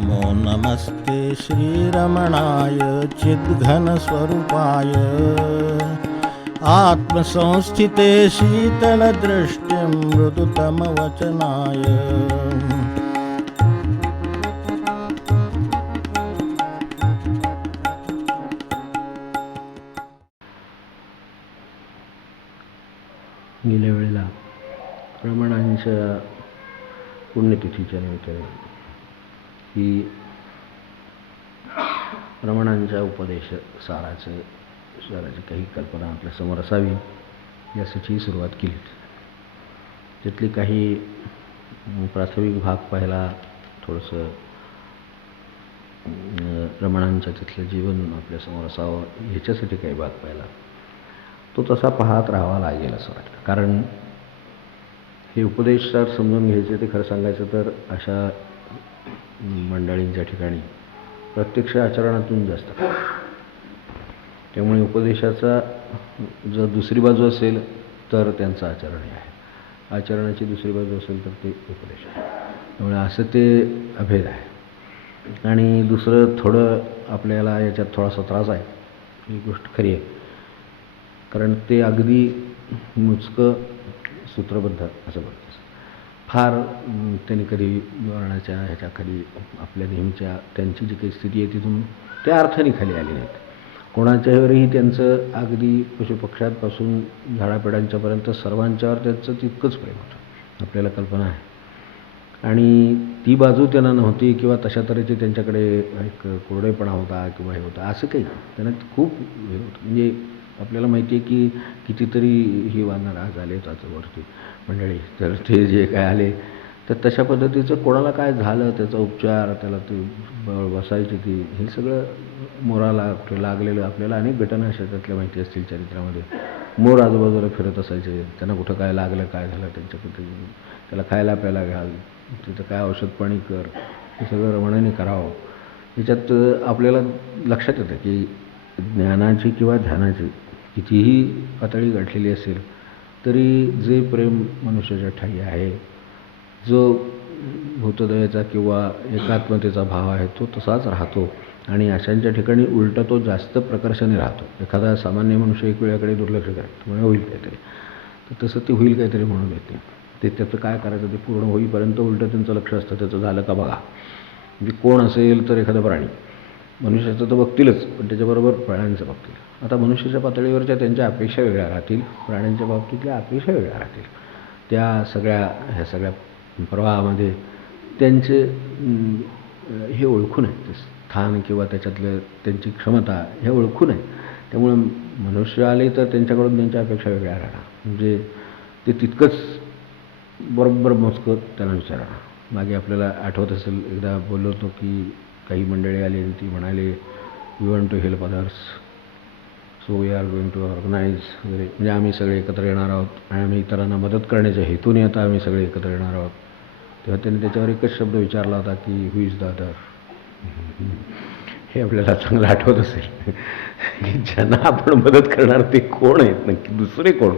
नमो नमस्ते श्रीरमणाय चिद्घनस्वरूपाय आत्मसंस्थिते शीतलदृष्टिं मृदुतमवचनाय। गेल्या वेळेला रमणांच्या पुण्यतिथीच्या निमित्ताने ही रमणांच्या उपदेश साराची काही कल्पना आपल्या समोर असावी यासाठी सुरुवात केली। त्यातली काही प्राथमिक भाग पाहिला, थोडंसं रमणांच्या तिथलं जीवन आपल्यासमोर असावं ह्याच्यासाठी काही भाग पाहिला। तो तसा पाहत राहावा लागेल असं वाटलं, कारण हे उपदेश जर समजून घ्यायचे ते खरं सांगायचं तर अशा मंडळींच्या ठिकाणी प्रत्यक्ष आचरणातून जास्त, त्यामुळे उपदेशाचा जर दुसरी बाजू असेल तर त्यांचं आचरण आहे, आचरणाची दुसरी बाजू असेल तर ते उपदेश आहे। त्यामुळे असं ते अभेद आहे। आणि दुसरं थोडं आपल्याला याच्यात थोडासा त्रास आहे, ही गोष्ट खरी आहे, कारण ते अगदी मुचकं सूत्रबद्ध असं बोलतं। फार त्यांनी कधी वर्णाच्या ह्याच्याखाली आपल्या नेहमीच्या त्यांची जी काही स्थिती आहे तिथून त्या अर्थाने खाली आली नाहीत। कोणाच्यावरही त्यांचं अगदी पशुपक्ष्यांपासून झाडापिडांच्यापर्यंत सर्वांच्यावर त्यांचं तितकंच प्रेम होतं, आपल्याला कल्पना आहे। आणि ती बाजू त्यांना नव्हती किंवा तशा तऱ्हेचे त्यांच्याकडे एक कोरडेपणा होता किंवा हे होतं असं काही, त्यांना खूप हे होतं। म्हणजे आपल्याला माहिती आहे की कितीतरी ही वानर आज आले वरती मंडळी, तर ते जे काय आले तर तशा पद्धतीचं कोणाला काय झालं त्याचा उपचार, त्याला ते बसायची ती, हे सगळं मोराला लागलेलं आपल्याला अनेक घटना अशा त्यातल्या माहिती असतील चरित्रामध्ये। मोर आजूबाजूला फिरत असायचे, त्यांना कुठं काय लागलं काय झालं त्यांच्या पद्धतीने त्याला खायला प्यायला घाल, तिथं काय औषध पाणी कर, हे सगळं रमणाने करावं। याच्यात आपल्याला लक्षात येतं की ज्ञानाची किंवा ध्यानाची कितीही पातळी गाठलेली असेल तरी जे प्रेम मनुष्याच्या ठायी आहे, जो भूतदयेचा किंवा एकात्मतेचा भाव आहे तो तसाच राहतो। आणि अशांच्या ठिकाणी उलटा तो जास्त प्रकर्षाने राहतो। एखादा सामान्य मनुष्य एक वेळाकडे दुर्लक्ष करतो, म्हणजे होईल काहीतरी, तर तसं ते होईल काहीतरी म्हणून येते, ते त्याचं काय करायचं ते पूर्ण होईपर्यंत उलटं त्यांचं लक्ष असतं, त्याचं झालं का बघा। म्हणजे कोण असेल तर एखादा प्राणी, मनुष्याचं तर बघतीलच पण त्याच्याबरोबर प्राण्यांचं बघतील। आता मनुष्याच्या पातळीवरच्या त्यांच्या अपेक्षा वेगळ्या राहतील, प्राण्यांच्या बाबतीतल्या अपेक्षा वेगळ्या राहतील। त्या ह्या सगळ्या प्रवाहामध्ये त्यांचे हे ओळखून आहे, ते स्थान किंवा त्याच्यातलं त्यांची क्षमता हे ओळखून आहे। त्यामुळे मनुष्य आले तर त्यांच्याकडून त्यांच्या अपेक्षा वेगळ्या राहणार, म्हणजे ते तितकंच बरोबर मोजकं त्यांना विचारणार। मागे आपल्याला आठवत असेल एकदा बोललो होतो की काही मंडळी आली आणि ती म्हणाले we want to help others, so we are going to organise वगैरे, म्हणजे आम्ही सगळे एकत्र येणार आहोत आणि आम्ही इतरांना मदत करण्याच्या हेतूने आता आम्ही सगळे एकत्र येणार आहोत। तेव्हा त्यांनी त्याच्यावर एकच शब्द विचारला होता की हु इज द अदर। हे आपल्याला चांगलं आठवत असेल की ज्यांना आपण मदत करणार ते कोण आहेत नक्की, दुसरे कोण,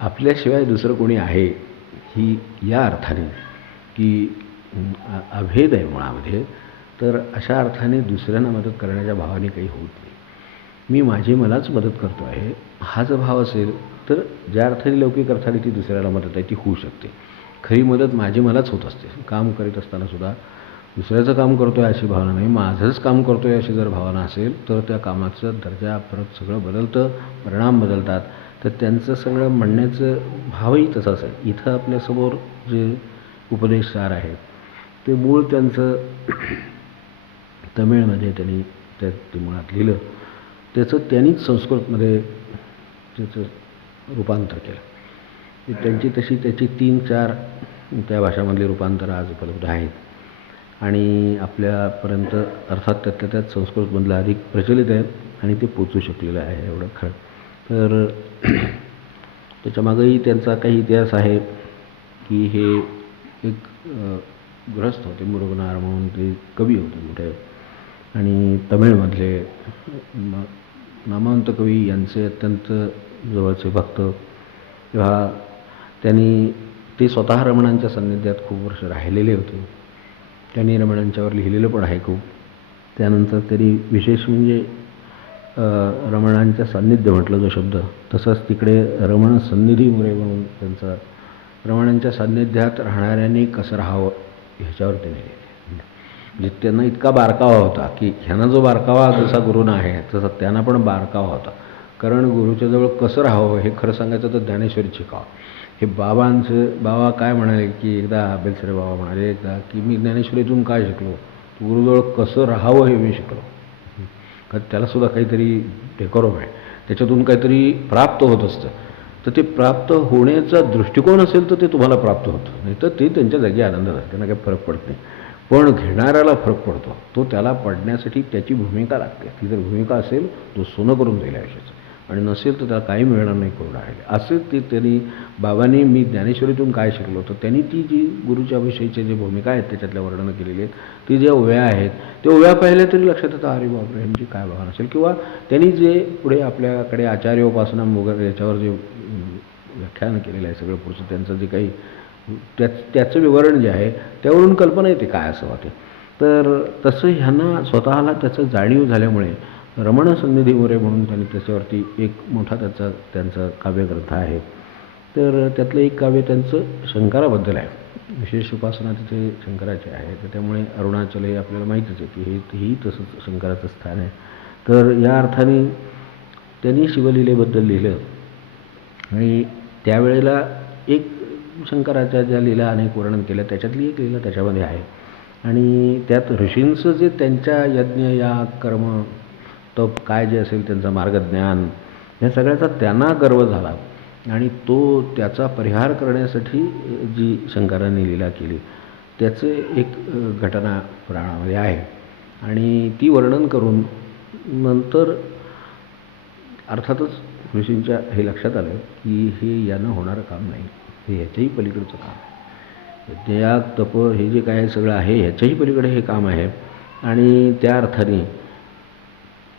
आपल्याशिवाय दुसरं कोणी आहे, ही या अर्थाने की अभेद आहे मुळामध्ये। तर अशा अर्थाने दुसऱ्यांना मदत करण्याच्या भावाने काही होत नाही। मी माझी मलाच मदत करतो आहे हा जर भाव असेल तर ज्या अर्थाने लौकिक अर्थाने ती दुसऱ्याला मदत आहे ती होऊ शकते। खरी मदत माझी मलाच होत असते। काम करीत असताना सुद्धा दुसऱ्याचं काम करतो आहे अशी भावना नाही, माझंच काम करतो आहे अशी जर भावना असेल तर त्या कामाचा दर्जा परत सगळं बदलतं, परिणाम बदलतात। तर त्यांचं सगळं म्हणण्याचं भावही तसाच आहे। इथं आपल्यासमोर जे उपदेशसार आहे ते मूळ त्यांचं तमिळमध्ये त्यांनी ते मुळात लिहिलं, त्याचं त्यांनीच संस्कृतमध्ये त्याचं रूपांतर केलं। त्यांची तशी त्याची 3-4 त्या भाषामधली रूपांतरं आज उपलब्ध आहेत आणि आपल्यापर्यंत अर्थात त्यातल्या त्यात संस्कृतमधलं अधिक प्रचलित आहे आणि ते पोचू शकलेलं आहे एवढं खरं। तर त्याच्यामागंही त्यांचा काही इतिहास आहे की हे एक गृहस्थ होते, मुरुगनार म्हणून ते कवी होते मोठे, आणि तमिळमधले नामवंत कवी यांचे अत्यंत जवळचे भक्त। तेव्हा त्यांनी ते स्वतः रमणांच्या सान्निध्यात खूप वर्ष राहिलेले होते। त्यांनी रमणांच्यावर लिहिलेलं पण आहे खूप. त्यानंतर तरी विशेष म्हणजे रमणांच्या सान्निध्य म्हटलं जो शब्द, तसंच तिकडे रमण सन्निधी मुरे म्हणून त्यांचा रमणांच्या सान्निध्यात राहणाऱ्यांनी कसं राहावं ह्याच्यावर त्यांनी लिहिले. म्हणजे त्यांना इतका बारकावा होता की ह्यांना जो बारकावा जसा गुरुना आहे तसा त्यांना पण बारकावा होता. कारण गुरुच्या जवळ कसं राहावं हे खरं सांगायचं तर ज्ञानेश्वरी शिकावं. हे बाबा काय म्हणाले की एकदा बेलसरे बाबा म्हणाले एकदा की मी ज्ञानेश्वरीतून काय शिकलो, गुरुजवळ कसं राहावं हे मी शिकलो. कारण त्यालासुद्धा काहीतरी डेकोरम आहे, त्याच्यातून काहीतरी प्राप्त होत असतं. तर ते प्राप्त होण्याचा दृष्टिकोन असेल तर ते तुम्हाला प्राप्त होतं, नाही तर ते त्यांच्या जागी आनंद आहे, त्यांना काही फरक पडत नाही. पण घेणाऱ्याला फरक पडतो. तो त्याला पडण्यासाठी त्याची भूमिका लागते. ती जर भूमिका असेल तो सोनं करून जाईल आयुष्याचं, आणि नसेल तर त्याला काही मिळणार नाही करून राहिले. असं ते त्यांनी बाबांनी मी ज्ञानेश्वरीतून काय शिकलो, तर त्यांनी ती जी गुरुच्या विषयीच्या जी भूमिका आहेत त्याच्यातल्या वर्णनं केलेली आहेत, ती ज्या ओव्या आहेत त्या ओव्या पाहिल्या तरी लक्षात येतं अरे बापरे ह्यांची काय भावना असेल. किंवा त्यांनी जे पुढे आपल्याकडे आचार्य उपासना वगैरे याच्यावर जे व्याख्यान केलेलं आहे सगळं पुढचं त्यांचं जे काही त्याचं विवरण जे आहे त्यावरून कल्पना येते काय असं वाटते. तर तसं ह्यांना स्वतःला त्याचं जाणीव झाल्यामुळे रमण सन्निधी मोरे म्हणून त्यांनी त्याच्यावरती एक मोठा त्यांचा काव्यग्रंथ आहे. तर त्यातलं एक काव्य त्यांचं शंकराबद्दल आहे. विशेष उपासना तिथे शंकराची आहे. तर त्यामुळे अरुणाचल हे आपल्याला माहितीच आहे की हेही तसंच शंकराचं स्थान आहे. तर या अर्थाने त्यांनी शिवलीलेबद्दल लिहिलं, आणि त्यावेळेला एक शंकराच्या ज्या लीला अनेक वर्णन केल्या त्याच्यातली एक लीला त्याच्यामध्ये आहे. आणि त्यात ऋषींचं जे त्यांच्या यज्ञ या कर्म तप काय जे असेल त्यांचा मार्गज्ञान या सगळ्याचा त्यांना गर्व झाला, आणि तो त्याचा परिहार करण्यासाठी जी शंकरांनी लीला केली त्याचे एक घटना पुराणामध्ये आहे. आणि ती वर्णन करून नंतर अर्थातच ऋषींच्या हे लक्षात आलं की हे यानं होणारं काम नाही, हे ह्याच्याही पलीकडचं काम आहे. यज्ञयाग तप हे जे काय सगळं आहे ह्याच्याही पलीकडे हे काम आहे. आणि त्या अर्थाने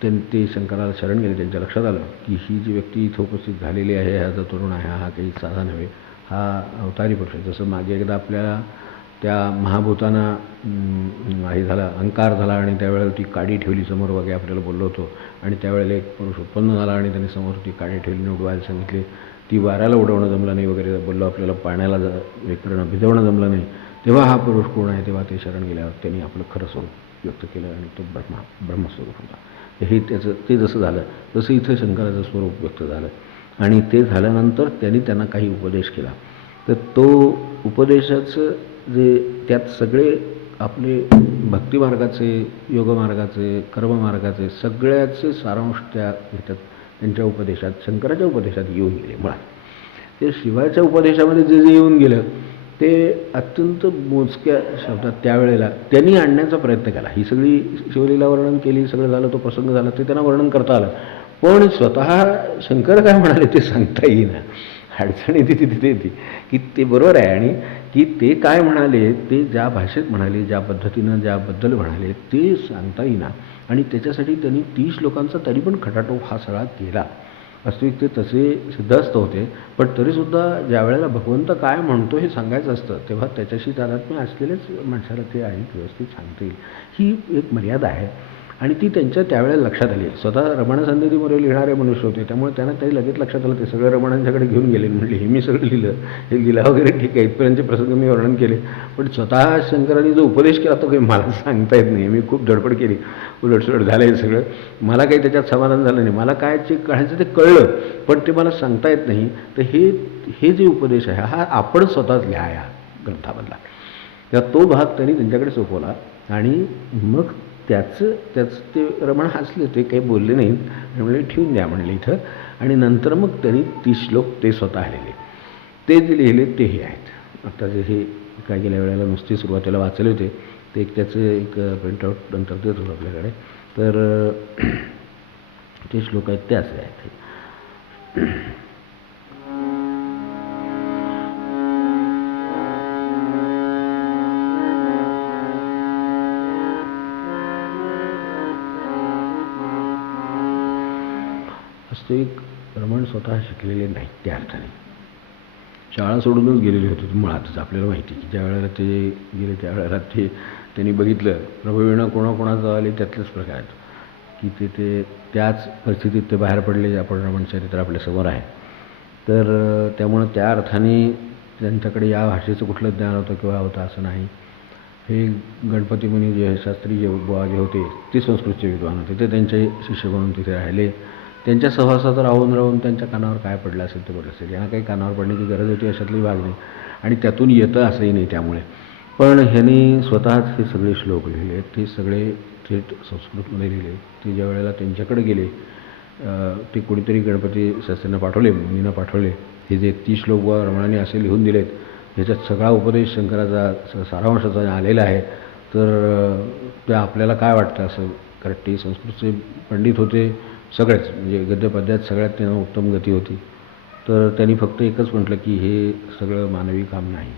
ते शंकराला शरण गेले. त्यांच्या लक्षात आलं की ही जी व्यक्ती इथं उपस्थित झालेली आहे, हा जो तरुण आहे, हा काही साधा नव्हे, हा अवतारी पुरुष आहे. जसं मागे एकदा आपल्याला त्या महाभूतांना हे झाला अंकार झाला आणि त्यावेळेला ती काडी ठेवली समोर वगैरे आपल्याला बोललो होतो, आणि त्यावेळेला एक पुरुष उत्पन्न झाला आणि त्यांनी समोर ती काडी ठेवली उडवायला सांगितले. ती वाऱ्याला उडवणं जमलं नाही वगैरे बोललो आपल्याला, पाण्याला वेकरणं भिजवणं जमलं नाही. तेव्हा हा पुरुष कोण आहे, तेव्हा ते शरण गेल्यावर त्यांनी आपलं खरं स्वरूप व्यक्त केलं आणि तो ब्रह्मस्वरूप होता. हे त्याचं ते जसं झालं तसं इथं शंकराचं स्वरूप व्यक्त झालं. आणि ते झाल्यानंतर त्यांना काही उपदेश केला. तर तो उपदेशाचं जे त्यात सगळे आपले भक्तिमार्गाचे, योगमार्गाचे, कर्ममार्गाचे सगळ्याचे सारांश त्या ह्याच्यात त्यांच्या उपदेशात, शंकराच्या उपदेशात येऊन गेले. मुळात ते शिवाच्या उपदेशामध्ये जे जे येऊन गेलं ते अत्यंत मोजक्या शब्दात त्यावेळेला त्यांनी आणण्याचा प्रयत्न केला. ही सगळी शिवलीला वर्णन केली, सगळं झालं, तो प्रसंग झाला, ते त्यांना वर्णन करता आलं. पण स्वतः शंकर काय म्हणाले ते सांगता येईना. अडचण येते तिथे येते की ते बरोबर आहे, आणि की ते काय म्हणाले ते ज्या भाषेत म्हणाले, ज्या पद्धतीनं ज्याबद्दल म्हणाले ते सांगता येईना. आणि त्याच्यासाठी त्यांनी 30 लोकांचा तरी पण खटाटोप हा सगळा केला. वास्तविक ते तसे सिद्धस्थ होते, पण तरीसुद्धा ज्या वेळेला भगवंत काय म्हणतो हे सांगायचं असतं तेव्हा त्याच्याशी तादात्म्य असलेलेच माणसाला ते आहे व्यवस्थित सांगता येईल. ही एक मर्यादा आहे, आणि ती त्यांच्या त्यावेळेला लक्षात आली. स्वतः रमण सन्निधीमध्ये लिहिणारे मनुष्य होते, त्यामुळे त्यांना तरी लगेच लक्षात आलं. ते सगळं रमणांच्याकडे घेऊन गेले, म्हणले हे मी सगळं लिहिलं, हे लिहिला वगैरे ठीक आहे, इथपर्यंतचे प्रसंग मी वर्णन केले, पण स्वतः शंकरांनी जो उपदेश केला तो काही मला सांगता येत नाही. मी खूप धडपड केली, उलटसुलट झालं हे सगळं, मला काही त्याच्यात समाधान झालं नाही. मला काय जे कळायचं ते कळलं, पण ते मला सांगता येत नाही. तर हे जे उपदेश आहे हा आपण स्वतःच लिहा या ग्रंथामधला. तेव्हा तो भाग त्यांनी त्यांच्याकडे सोपवला, आणि मग त्याचं ते रमण हसले, ते काही बोलले नाहीत, म्हणले ठेवून द्या म्हणले इथं. आणि नंतर मग त्यांनी 30 श्लोक ते स्वतः लिहिले. ते जे लिहिले ते हे आहेत. आता जे हे काय गेल्या वेळेला नुसते सुरुवातीला वाचले होते ते त्याचं एक प्रिंटआउट नंतर देत होतं आपल्याकडे. तर ते श्लोक आहेत ते असे आहेत. वास्तविक रमण स्वतः शिकलेले नाहीत त्या अर्थाने, शाळा सोडूनच गेलेले होते मुळातच. आपल्याला माहिती की ज्या वेळेला ते गेले त्यावेळेला त्यांनी बघितलं प्रभूवीणं कोणाकोणाचं आले त्यातलेच प्रकार की ते त्याच परिस्थितीत ते बाहेर पडले. आपण रमण चरित्र आपल्यासमोर आहे. तर त्यामुळं त्या अर्थाने त्यांच्याकडे या भाषेचं कुठलं ज्ञान होतं किंवा होतं असं नाही. हे गणपती मुनी जे शास्त्री जे बुवा जे होते ते संस्कृतचे विद्वान होते. ते त्यांचे शिष्य म्हणून तिथे राहिले. त्यांच्या सहवासात राहून राहून त्यांच्या कानावर काय पडलं असेल ते पडलं असेल. यांना काही कानावर पडण्याची गरज होती अशातली भाग नाही आणि त्यातून येतं असंही नाही. त्यामुळे पण ह्यांनी स्वतःच हे सगळे श्लोक लिहिले. ते सगळे थेट संस्कृतमध्ये लिहिले. ते ज्या वेळेला त्यांच्याकडे गेले ते कोणीतरी गणपती शास्त्रींना पाठवले, मुनींना पाठवले. हे जे 30 श्लोक व रमणाने असे लिहून दिलेत ह्याच्यात सगळा उपदेश शंकराचा सारांशाचा आलेला आहे. तर ते आपल्याला काय वाटतं असं, कारण ते संस्कृतचे पंडित होते सगळेच, म्हणजे गद्यपद्यात सगळ्यात त्यांना उत्तम गती होती. तर त्यांनी फक्त एकच म्हटलं की हे सगळं मानवी काम नाही,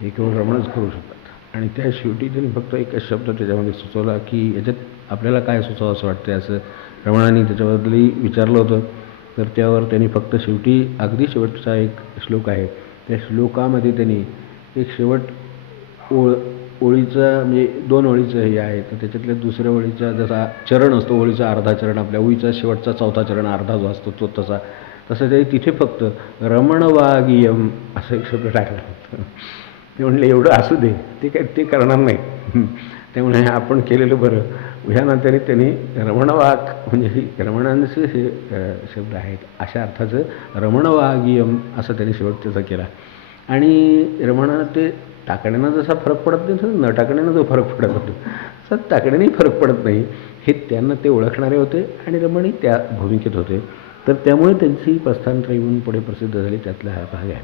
हे केवळ रमणच करू शकतात. आणि त्या शेवटी त्यांनी फक्त एकच शब्द त्याच्यामध्ये सुचवला की याच्यात आपल्याला काय सुचवावं असं वाटतं असं रमणाने त्याच्याबद्दलही विचारलं होतं. तर त्यावर त्यांनी फक्त शेवटी अगदी शेवटचा एक श्लोक आहे त्या श्लोकामध्ये त्यांनी एक शेवट ओळीचा म्हणजे 2 ओळीचं हे आहे. तर त्याच्यातल्या दुसऱ्या ओळीचा जसा चरण असतो, ओळीचा अर्धा चरण, आपल्या ओळीचा शेवटचा चौथा चरण अर्धा जो असतो तो तसं ते तिथे फक्त रमणवागीयम असं एक शब्द टाकला होता. ते म्हणले एवढं असू दे, ते काय ते करणार नाही. त्यामुळे आपण केलेलं बरं. ह्या नात्याने त्यांनी रमणवाग म्हणजे रमणांचे हे शब्द आहेत अशा अर्थाचं रमणवागीयम असं त्यांनी शेवट त्याचा केला. आणि रमणानं ते टाकण्यानं जसा फरक पडत नाही तसं न टाकण्यानं जो फरक पडत होतो तसा टाकण्यानेही फरक पडत नाही हे त्यांना ते ओळखणारे होते आणि रमणही त्या भूमिकेत होते. तर त्यामुळे त्यांची प्रस्थान येऊन पुढे प्रसिद्ध झाली. त्यातला हा भाग आहे.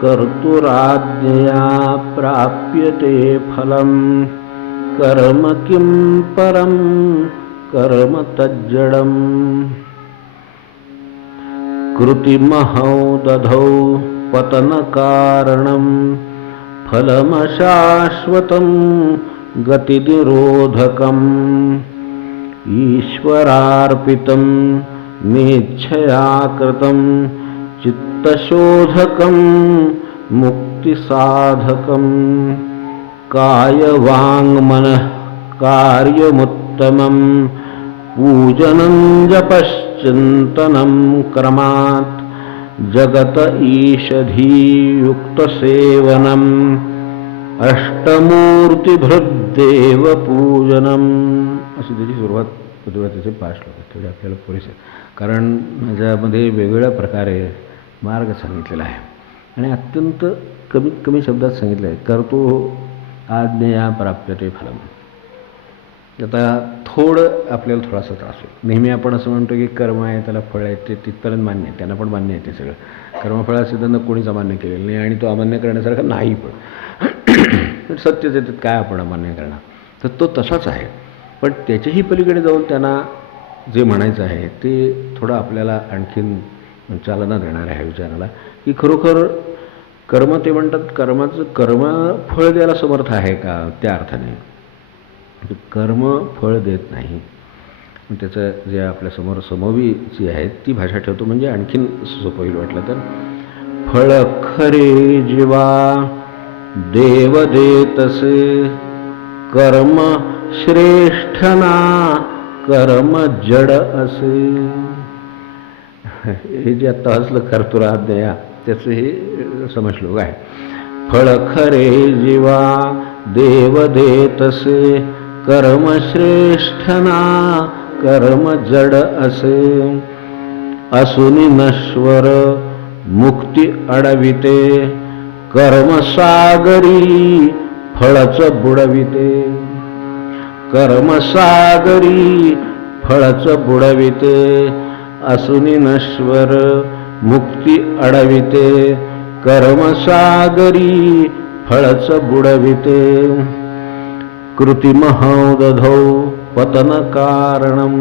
कर्तुराज्ञया प्राप्यते फलम कर्म किं परम कर्म तज्जडम कृतिमहौ दधौ पतनकारणं फलमशाश्वतं गतिनिरोधकम् ईश्वरार्पितं नेच्छया कृतं चित्तशोधकं मुक्तिसाधकं कायवाङ्मनः कार्यमुत्तमं पूजनं जपश्चिन्तनं क्रमात् जगत ईषधीयुक्तसेवनम् अष्टमूर्तिभृद्देवपूजनम् अशी त्याची सुरुवातीचे 5 श्लोक आहेत. तेवढे आपल्याला पुरेसे आहेत. कारण माझ्यामध्ये वेगवेगळ्या प्रकारे मार्ग सांगितलेला आहे आणि अत्यंत कमीत कमी शब्दात सांगितलं आहे. कर्तो आज्ञया प्राप्यते फलम. आता थोडं आपल्याला थोडासा त्रास होतो. नेहमी आपण असं म्हणतो की कर्म आहे त्याला फळ आहे, ते तिथपर्यंत मान्य आहे, त्यांना पण मान्य आहे ते सगळं. कर्मफळा सिद्धांत कोणीच अमान्य केलेलं नाही आणि तो अमान्य करण्यासारखा नाही. पण सत्य त्याच्यात काय आपण अमान्य करणार, तर तो तसाच आहे. पण त्याच्याही पलीकडे जाऊन त्यांना जे म्हणायचं आहे ते थोडं आपल्याला आणखीन चालना देणार आहे विचाराला की खरोखर कर्म ते म्हणतात कर्माचं कर्म फळ द्यायला समर्थ आहे का. त्या अर्थाने कर्म फळ देत नाही. त्याचं जे आपल्यासमोर समवी जी आहे ती भाषा ठेवतो म्हणजे आणखीन सोपं होईल वाटलं तर. फळ खरे जीवा देव देतसे कर्म श्रेष्ठना कर्म जड असे. हे जे आत्ता हसलं कर्तुराज्ञया त्याचं हे समजलोक आहे. फळ खरे जीवा देव देतसे कर्म श्रेष्ठना कर्म जड असे. असुनी नश्वर मुक्ती अडविते कर्मसागरी फळच बुडविते. कर्मसागरी फळच बुडविते असुनी नश्वर मुक्ती अडविते कर्मसागरी फळच बुडविते. कृतिमहौ दधौ पतनकारणं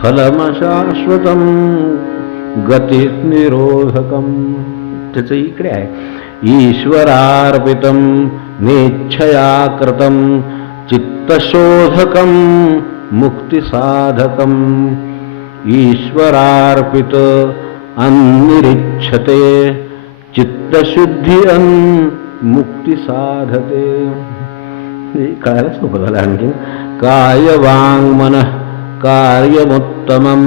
फलमशाश्वतं गतिनिरोधकं. त्याचं इकडे आहे. ईश्वरार्पितं नेच्छया कृतं चित्तशोधकं मुक्तिसाधकं. ईश्वरार्पित अन्निरिच्छते चित्तशुद्धि मुक्ती साधते. हे कळायला सोपं झालं. आणखी काय वाङ् मनः कार्यमुत्तमं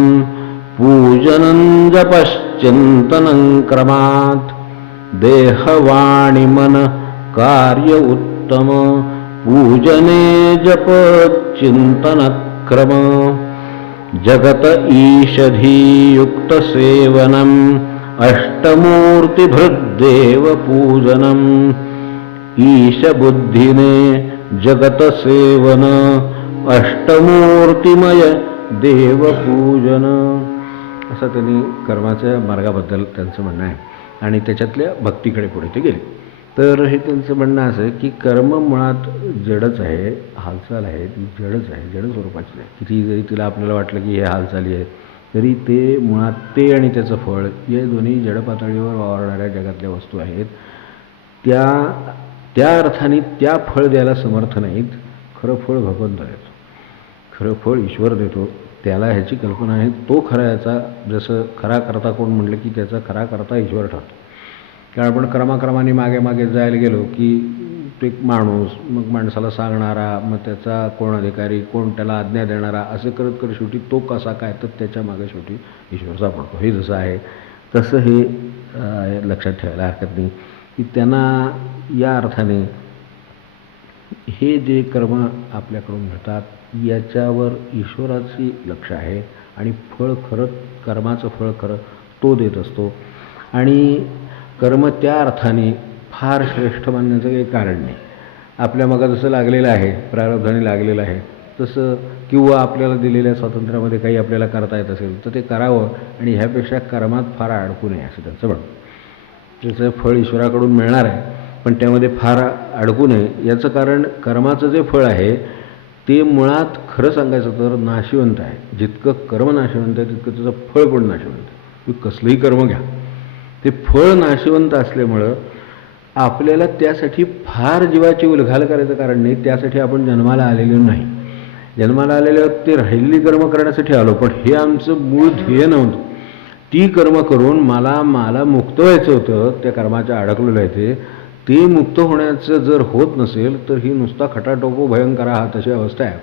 पूजनं जपश्चिन्तनं क्रमात्. देहवाणी मन कार्य उत्तम पूजने जप चिंतन क्रम. जगत ईषधीयुक्त सेवनम अष्टमूर्तिभृद्देव पूजनम. ईश बुद्धीने जगत सेवन अष्टमूर्तिमय देव पूजन. असं त्यांनी कर्माच्या मार्गाबद्दल त्यांचं म्हणणं आहे आणि त्याच्यातल्या भक्तीकडे पुढे ते गेले. तर हे त्यांचं म्हणणं असं आहे की कर्म मुळात जडच आहे, हालचाल आहे, ती जडच आहे, जड स्वरूपाची आहे. किती जरी तिला आपल्याला वाटलं की हे हालचाली आहेत तरी ते मुळात ते आणि त्याचं फळ या दोन्ही जड पातळीवर वावरणाऱ्या जगातल्या वस्तू आहेत. त्या अर्थाने त्या फळ द्यायला समर्थ नाहीत. खरं फळ भगवंत देतो, खरं फळ ईश्वर देतो. त्याला ह्याची कल्पना आहे. तो खरा याचा, जसं खरा करता कोण म्हटलं की त्याचा खरा करता ईश्वर ठरतो. कारण आपण क्रमाक्रमाने मागे मागे जायला गेलो की तो एक माणूस, मग माणसाला सांगणारा, मग त्याचा कोण अधिकारी, कोण त्याला आज्ञा देणारा, असं करत करत शेवटी तो कसा काय, तर त्याच्या मागे शेवटी ईश्वर सापडतो. हे जसं आहे तसं हे लक्षात ठेवायला हरकत नाही की त्यांना या अर्थाने हे जे कर्म आपल्याकडून मिळतात याच्यावर ईश्वराची लक्ष आहे आणि फळ खरं, कर्माचं फळ खरं तो देत असतो. आणि कर्म त्या अर्थाने फार श्रेष्ठ मानण्याचं काही कारण नाही. आपल्या मग जसं लागलेलं आहे, प्रारब्धाने लागलेलं आहे तसं, किंवा आपल्याला दिलेल्या स्वातंत्र्यामध्ये काही आपल्याला करता येत असेल तर ते करावं आणि ह्यापेक्षा कर्मात फार अडकू नये असं त्यांचं म्हणणं. त्याचं फळ ईश्वराकडून मिळणार आहे पण त्यामध्ये फार अडकू नये. याचं कारण कर्माचं जे फळ आहे ते मुळात खरं सांगायचं तर नाशिवंत आहे. जितकं कर्म नाशिवंत आहे तितकं त्याचं फळ पण नाशिवंत आहे. तुम्ही कसलंही कर्म घ्या, ते फळ नाशिवंत असल्यामुळं आपल्याला त्यासाठी फार जीवाची उलघाल करायचं कारण नाही. त्यासाठी आपण जन्माला आलेलो नाही. जन्माला आलेले ते राहिलेली कर्म करण्यासाठी आलो, पण हे आमचं मूळ ध्येय नव्हतं. ती कर्म करून मला मुक्त व्हायचं होतं. त्या कर्माच्या अडकलेलं आहे ते मुक्त होण्याचं जर होत नसेल तर ही नुसता खटाटोको भयंकर हा तशी अवस्था आहे.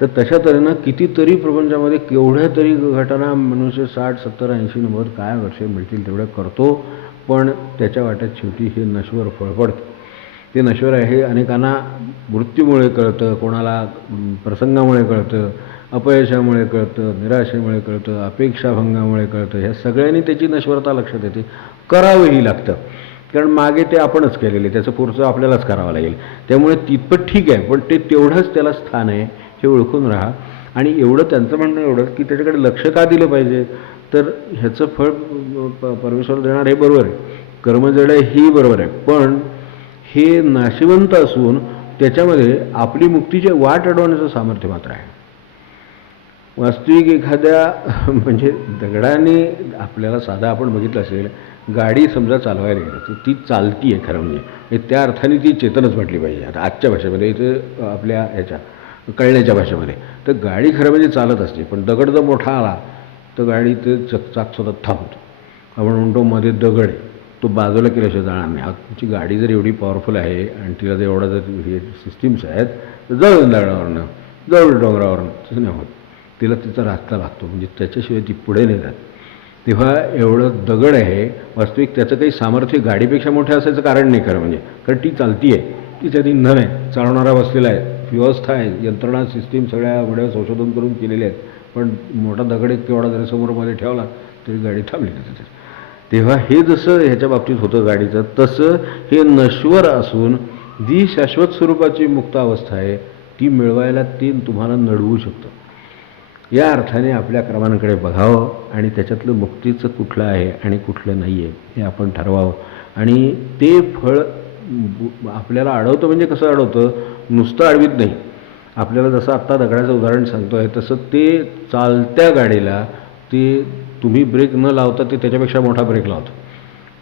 तर तशा तऱ्हेनं कितीतरी प्रपंचामध्ये केवढ्या तरी घटना मनुष्य 60, 70, 80, 90 काय वर्ष मिळतील तेवढं करतो, पण त्याच्या वाट्यात शेवटी हे नश्वर फळ पडतं. ते नश्वर आहे हे अनेकांना मृत्यूमुळे कळतं, कोणाला प्रसंगामुळे कळतं, अपयशामुळे कळतं, निराशेमुळे कळतं, अपेक्षाभंगामुळे कळतं. ह्या सगळ्यांनी त्याची नश्वरता लक्षात येते. करावंही लागतं कारण मागे ते आपणच केलेले, त्याचं पुढचं आपल्यालाच करावं लागेल. त्यामुळे तितपत ठीक आहे, पण ते तेवढंच त्याला स्थान आहे हे ओळखून राहा. आणि एवढं त्यांचं म्हणणं एवढं की त्याच्याकडे लक्ष का दिलं पाहिजे, तर ह्याचं फळ परमेश्वर देणार हे बरोबर आहे, कर्मजड आहे ही बरोबर आहे, पण हे नाशिवंत असून त्याच्यामध्ये आपली मुक्तीची वाट अडवण्याचं सामर्थ्य मात्र आहे. वास्तविक एखाद्या म्हणजे दगडाने आपल्याला साधा आपण बघितलं असेल, गाडी समजा चालवायला गेलं तर ती चालती आहे खरं म्हणजे त्या अर्थाने ती चेतनच म्हटली पाहिजे. आता आजच्या भाषेमध्ये इथं आपल्या ह्याच्या कळण्याच्या भाषेमध्ये तर गाडी खरं म्हणजे चालत असते, पण दगड जर मोठा आला तर गाडी ते चाक स्वतः थांबतो. आपण म्हणतो मध्ये दगड आहे तो बाजूला केल्याशिवाय जाणार नाही. तुमची गाडी जर एवढी पॉवरफुल आहे आणि तिला जर एवढा जर हे सिस्टीम्स आहेत तर जवळ दगडावरनं जवळ डोंगरावरनं तसं नाही होत. तिला तिचा रस्ता लागतो, म्हणजे त्याच्याशिवाय ती पुढे नाही जात. तेव्हा एवढं दगड आहे, वास्तविक त्याचं काही सामर्थ्य गाडीपेक्षा मोठं असायचं कारण नाही खरं म्हणजे, कारण ती चालती आहे, तिच्यात इंधन आहे, चालवणारा बसलेला आहे, व्यवस्था आहे, यंत्रणा सिस्टीम सगळ्या एवढ्या संशोधन करून केलेले आहेत. पण मोठा दगड एक केवढा जरी समोरमध्ये ठेवला तरी गाडी थांबली तिथे. तेव्हा हे जसं ह्याच्या बाबतीत होतं गाडीचं, तसं हे नश्वर असून जी शाश्वत स्वरूपाची मुक्त अवस्था आहे ती मिळवायला ते तुम्हाला नडवू शकतं. या अर्थाने आपल्या क्रमांकडे बघावं आणि त्याच्यातलं मुक्तीचं कुठलं आहे आणि कुठलं नाही आहे हे आपण ठरवावं. आणि ते फळ आपल्याला अडवतं म्हणजे कसं अडवतं, नुसतं अडवीत नाही. आपल्याला जसं आत्ता दगडाचं उदाहरण सांगतो आहे तसं ते चालत्या गाडीला ते तुम्ही ब्रेक न लावता ते त्याच्यापेक्षा मोठा ब्रेक लावतो.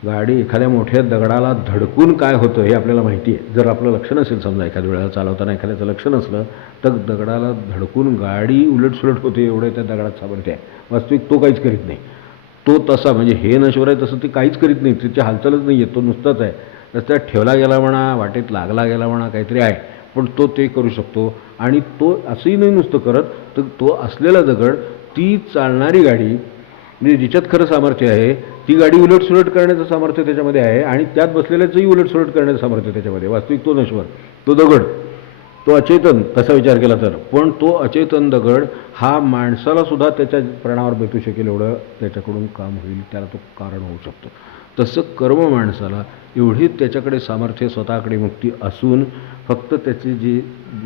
गाडी एखाद्या मोठ्या दगडाला धडकून काय होतं हे आपल्याला माहिती आहे. जर आपलं लक्ष नसेल, समजा एखाद्या वेळेला चालवताना एखाद्याचं लक्ष नसलं तर दगडाला धडकून गाडी उलटसुलट होते, एवढं त्या दगडात सामर्थ्य आहे. वास्तविक तो काहीच करीत नाही. तो तसा म्हणजे हे नश्वर आहे तसं ते काहीच करीत नाही, त्याची हालचालच नाही आहे, तो नुसताच आहे. रस्त्यात ठेवला गेला म्हणा, वाटेत लागला गेला म्हणा, काहीतरी आहे, पण तो ते करू शकतो. आणि तो असंही नाही नुसतं करत, तर तो असलेला दगड, ती चालणारी गाडी म्हणजे जिच्यात खरं सामर्थ्य आहे, ती गाडी उलटसुलट करण्याचं सामर्थ्य त्याच्यामध्ये आहे आणि त्यात बसलेल्याचंही उलटसुलट करण्याचं सामर्थ्य त्याच्यामध्ये. वास्तविक तो नश्वर, तो दगड, तो अचेतन तसा विचार केला तर, पण तो अचेतन दगड हा माणसाला सुद्धा त्याच्या प्राणावर बेतू शकेल एवढं त्याच्याकडून काम होईल, त्याला तो कारण होऊ शकतो. तसं कर्म माणसाला एवढी त्याच्याकडे सामर्थ्य, स्वतःकडे मुक्ती असून फक्त त्याची जी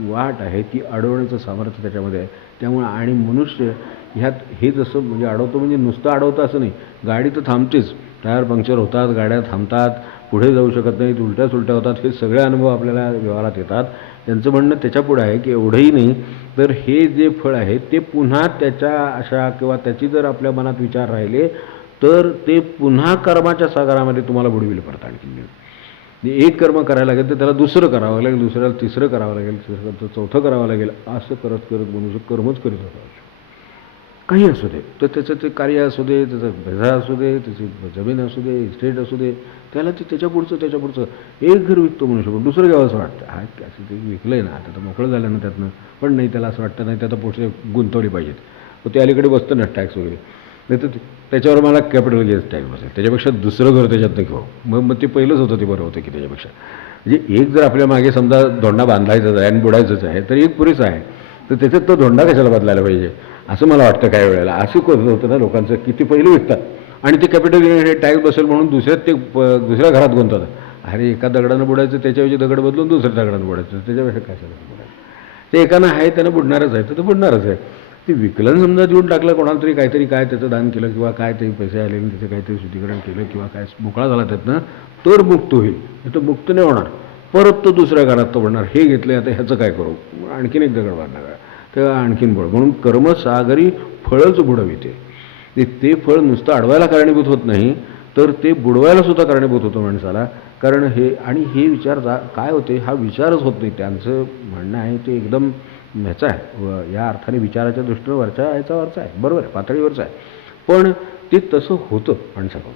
वाट आहे ती अडवण्याचं सामर्थ्य त्याच्यामध्ये आहे. त्यामुळे आणि मनुष्य ह्यात हे जसं म्हणजे अडवतो, म्हणजे नुसतं अडवतं असं नाही, गाडी तर थांबतेच, टायर पंक्चर होतात, गाड्या थांबतात, पुढे जाऊ शकत नाहीत, उलट्या सुलट्या होतात, हे सगळे अनुभव आपल्याला व्यवहारात येतात. त्यांचं म्हणणं त्याच्यापुढे आहे की एवढंही नाही तर हे जे फळ आहे ते पुन्हा त्याच्या आशा किंवा त्याची जर आपल्या मनात विचार राहिले तर ते पुन्हा कर्माच्या सागरामध्ये तुम्हाला बुडविलं परत आणखी मिळेल. एक कर्म करायला लागेल तर त्याला दुसरं करावं लागेल, दुसऱ्याला तिसरं करावं लागेल, तिसरं चौथं करावं लागेल, असं करत करत मनुष्य कर्मच करीत होता. काही असू दे, तर त्याचं ते कार्य असू दे, त्याचा व्यवसाय असू दे, त्याची जमीन असू दे, इस्टेट असू दे, त्याला ते त्याच्या पुढचं एक घर विकतो मनुष्य, पण दुसरं घ्यावं असं वाटतं. हा असं ते विकलं आहे ना, आता तर मोकळं झालं ना त्यातनं, पण नाही त्याला असं वाटतं नाही त्यात पुढचे गुंतवली पाहिजेत. मग ते अलीकडे बसतं ना टॅक्स वगैरे, नाही तर त्याच्यावर मला कॅपिटल गेन्स टॅक्स बसेल, त्याच्यापेक्षा दुसरं घर त्याच्यातनं घेऊ. मग ते पहिलंच होतं ते बरं होतं की त्याच्यापेक्षा. म्हणजे एक जर आपल्या मागे समजा धोंडा बांधायचाच आहे आणि बुडायचंच आहे तर एक पुरेसं आहे, तर त्याच्यात तो धोंडा कशाला बदलायला पाहिजे असं मला वाटतं. काही वेळेला असं करत होतं ना लोकांचं की ते पहिलं विकतात आणि ते कॅपिटल गेन हे टॅक्स बसेल म्हणून दुसऱ्यात ते दुसऱ्या घरात गुंतवतात. अरे एका दगडानं बुडायचं, त्याच्याऐवजी दगड बदलून दुसऱ्या दगडानं बुडायचं, त्याच्यापेक्षा कशाला बुडायचं. ते एकानं आहे त्यानं बुडणारच आहे, तर ते बुडणारच आहे. ते विकलन समजा देऊन टाकलं कोणाला तरी, काहीतरी काय त्याचं दान केलं किंवा काय तरी पैसे आले आणि त्याचं काहीतरी शुद्धीकरण केलं किंवा काय मोकळा झाला त्यातनं, तर मुक्त होईल. तर मुक्त नाही होणार, परत तो दुसऱ्या घरात तो बनणार. हे घेतले आता ह्याचं काय करू, आणखीन एक दगड बांधणार, तेव्हा आणखीन बुड. म्हणून कर्मसागरी फळच बुडविते. ते फळ नुसतं अडवायला कारणीभूत होत नाही, तर ते बुडवायला सुद्धा कारणीभूत होतं माणसाला. कारण हे आणि हे विचार काय होते, हा विचारच होत नाही. त्यांचं म्हणणं आहे ते एकदम ह्याचा आहे, या अर्थाने विचाराच्या दृष्टीनं वरचा आहे, बरोबर आहे, पातळीवरचं आहे. पण ते तसं होतं माणसाकडून.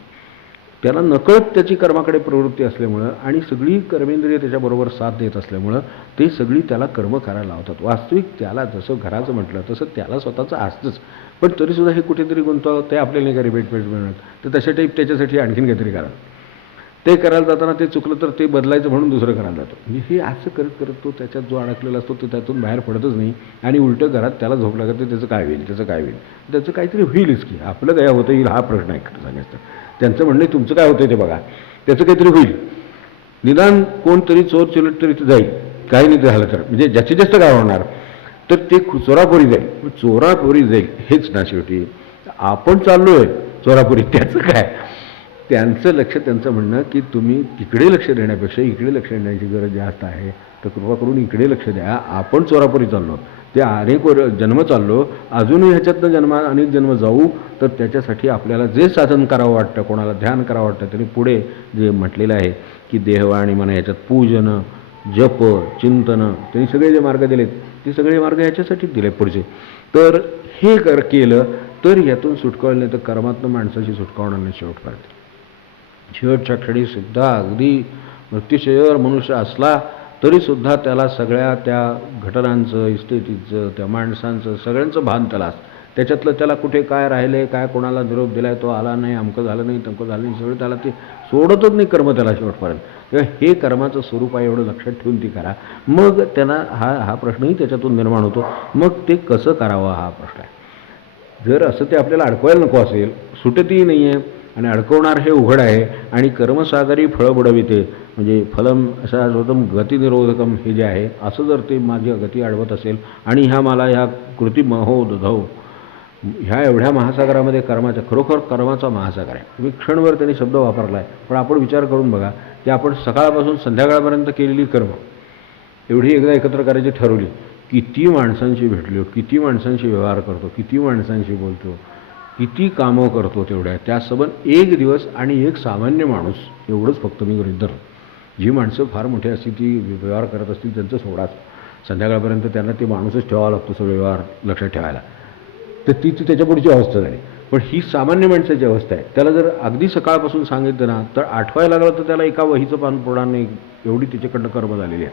त्याला नकळत त्याची कर्माकडे प्रवृत्ती असल्यामुळं आणि सगळी कर्मेंद्रिय त्याच्याबरोबर साथ देत असल्यामुळं ते सगळी त्याला कर्म करायला लावतात. वास्तविक त्याला जसं घराचं म्हटलं तसं त्याला स्वतःचं असतंच, पण तरीसुद्धा हे कुठेतरी गुंतवावं, ते आपल्याला नाही का रिबेट मिळत, तर तशा टाईप त्याच्यासाठी आणखीन काहीतरी करा. ते करायला जाताना ते चुकलं तर ते बदलायचं म्हणून दुसरं करायला जातो. म्हणजे हे असं करत करत तो त्याच्यात जो अडकलेला असतो तो त्यातून बाहेर पडतच नाही आणि उलटं घरात त्याला झोप लागत, त्याचं काय होईल, त्याचं काहीतरी होईलच की. आपलं काय होतं येईल हा प्रश्न आहे खरं सांगायचं. त्यांचं म्हणणं तुमचं काय होतं ते बघा, त्याचं काहीतरी होईल. निदान कोणतरी चोर चिलट तरी जाईल, काही नाही झालं तर, म्हणजे जास्तीत जास्त काय होणार तर ते चोरापुरी जाईल हेच ना शेवटी. आपण चाललो आहे चोरापुरी, त्याचं काय. त्यांचं लक्ष, त्यांचं म्हणणं की तुम्ही तिकडे लक्ष देण्यापेक्षा इकडे लक्ष देण्याची गरज जास्त आहे, तर कृपा करून इकडे लक्ष द्या. आपण चोरापुरी चाललो, ते अनेक जन्म चाललो, अजूनही ह्याच्यातनं अनेक जन्म जाऊ, तर त्याच्यासाठी आपल्याला जे साधन करावं वाटतं, कोणाला ध्यान करावं वाटतं, तरी पुढे जे म्हटलेलं आहे की देहवाणी म्हणा, याच्यात पूजन, जप, चिंतन, त्यांनी सगळे जे मार्ग दिलेत ते सगळे मार्ग ह्याच्यासाठीच दिले पुढचे. तर हे केलं तर यातून सुटका नाही, तर कर्मातनं माणसाची सुटका होणार नाही शेवटपर्यंत. शेवटच्या क्षणी सुद्धा अगदी मृत्यूशय्यावर मनुष्य असला तरीसुद्धा त्याला सगळ्या त्या घटनांचं, इस्टेटीचं, त्या माणसांचं सगळ्यांचं भान त्याला असतं. त्याच्यातलं त्याला कुठे काय राहिले, काय कोणाला निरोप दिलाय, तो आला नाही, अमकं झालं नाही, तमकं झालं नाही, सगळं त्याला ते सोडतच नाही कर्म त्याला शेवटपर्यंत. तेव्हा हे कर्माचं स्वरूप आहे एवढं लक्षात ठेवून ती करा. मग त्यांना हा प्रश्नही त्याच्यातून निर्माण होतो. मग ते कसं करावं हा प्रश्न आहे. जर असं ते आपल्याला अडकवायला नको असेल, सुटतही नाही आहे आणि अडकवणार हे उघड आहे आणि कर्मसागरी फळं बुडविते, म्हणजे फलम असा होतं गतिनिरोधकम हे जे आहे, असं जर ते माझी गती अडवत असेल आणि मला ह्या कृती महो दधव, ह्या एवढ्या महासागरामध्ये खरोखर कर्माचा महासागर आहे. तुम्ही क्षणभर त्यांनी शब्द वापरला आहे, पण आपण विचार करून बघा की आपण सकाळपासून संध्याकाळपर्यंत केलेली कर्म एवढी एकदा एकत्र करायची ठरवली, किती माणसांशी भेटलो, किती माणसांशी व्यवहार करतो, किती माणसांशी बोलतो, किती कामं करतो, तेवढ्या त्यासोबत एक दिवस आणि एक सामान्य माणूस एवढंच फक्त मी गृहीत धरतो. जी माणसं फार मोठी असतील ती व्यवहार करत असतील त्यांचं सोडाच, संध्याकाळपर्यंत त्यांना ते माणूसच ठेवावा लागतो सगळे व्यवहार लक्षात ठेवायला, तर ती त्याच्या पुढची अवस्था झाली. पण ही सामान्य माणसाची अवस्था आहे. त्याला जर अगदी सकाळपासून सांगितलं ना तर आठवायला लागलं तर त्याला एका वहीचं पान पुरणार नाही, एवढी त्याच्याकडनं कर्म झालेली आहे.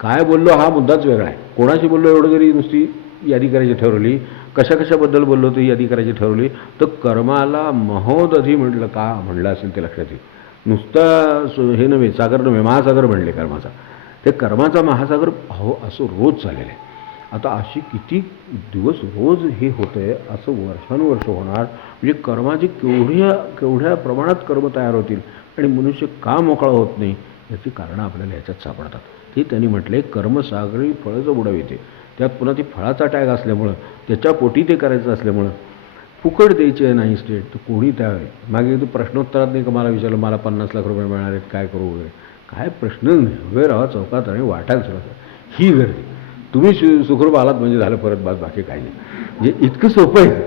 काय बोललो हा मुद्दाच वेगळा आहे. कोणाशी बोललो एवढं जरी नुसती यादी करायची ठरवली, कशाबद्दल बोललो तर यादी करायची ठरवली, तर कर्माला महोदधी म्हटलं का म्हणलं असेल ते लक्षात येईल. नुसतं हे नव्हे, सागर नव्हे, महासागर म्हणले कर्माचा. ते कर्माचा महासागर हो असं रोज चाललेलं आहे. आता अशी किती दिवस रोज हे होतं आहे, असं वर्षानुवर्ष होणार. म्हणजे कर्माची केवढ्या प्रमाणात कर्म तयार होतील आणि मनुष्य का मोकळा होत नाही याची कारणं आपल्याला ह्याच्यात सापडतात. ते त्यांनी म्हटले कर्मसागरी फळच बुडविते. त्यात पुन्हा ती फळाचा टॅग असल्यामुळं, त्याच्या पोटी ते करायचं असल्यामुळं फुकट द्यायची आहे नाही स्टेट, तर कोणी त्यावेळी मागे तू प्रश्नोत्तरात नाही का मला विचारलं मला 50 लाख रुपये मिळणार आहेत काय करू वगैरे. काय प्रश्न नाही, उभे राहा चौकात आणि वाटायला सुरुवात. ही गर्दी तुम्ही सुखरूप आलात म्हणजे झालं, परत बाद बाकी काही नाही. म्हणजे इतकं सोपं आहे.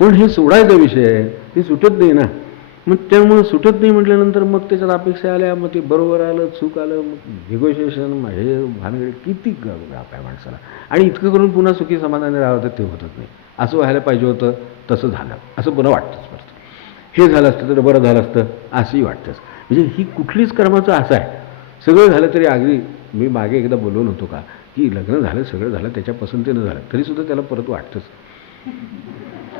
पण हे सोडायचा विषय आहे, ते सुटत नाही ना. मग त्यामुळं सुटत नाही म्हटल्यानंतर मग त्याच्यात अपेक्षा आल्या, मग ते बरोबर आलं, चूक आलं, मग निगोशिएशन हे भानगडी किती काय माणसाला. आणि इतकं करून पुन्हा सुखी समाधानी राहावं ते होतच नाही. असं व्हायला पाहिजे होतं, तसं झालं असं पुन्हा वाटतंच परत. हे झालं असतं तर बरं झालं असतं असंही वाटतंच. म्हणजे ही कुठलीच कर्माचं असं आहे. सगळं झालं तरी अगदी मी मागे एकदा बोललो नव्हतो का की लग्न झालं, सगळं झालं, त्याच्या पसंतीनं झालं, तरीसुद्धा त्याला परत वाटतंच.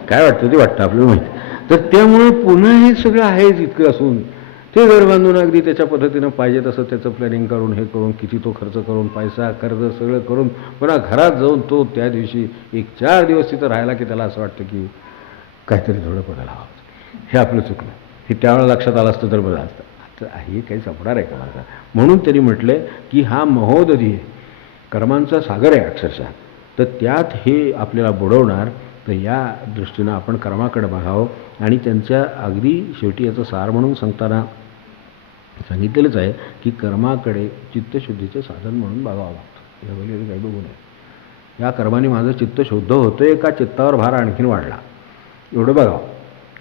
काय वाटतं ते वाटतं आपल्याला माहिती. तर त्यामुळे पुन्हा हे सगळं आहेच. इतकं असून ते घर बांधून अगदी त्याच्या पद्धतीनं पाहिजे तसं त्याचं प्लॅनिंग करून हे करून किती तो खर्च करून पैसा कर्ज सगळं करून पुन्हा घरात जाऊन तो त्या दिवशी 1-4 दिवस तिथं राहिला की त्याला असं वाटतं की काहीतरी थोडं बदल हवं. हे आपलं चुकलं. हे त्यावेळेला लक्षात आलं असतं तर बरं असतं. आता हे काही संपणार आहे का माझा. म्हणून त्यांनी म्हटलं की हा महोदधी आहे, कर्मांचा सागर आहे अक्षरशः. तर त्यात हे आपल्याला बुडवणार. तर या दृष्टीनं आपण कर्माकडे बघावं. आणि त्यांच्या अगदी शेवटी याचं सार म्हणून सांगताना सांगितलेलंच आहे की कर्माकडे चित्तशुद्धीचं साधन म्हणून बघावं लागतं. या वगैरे काही बघू नये. या कर्माने माझं चित्त शुद्ध होतं आहे का चित्तावर भार आणखीन वाढला एवढं बघावं.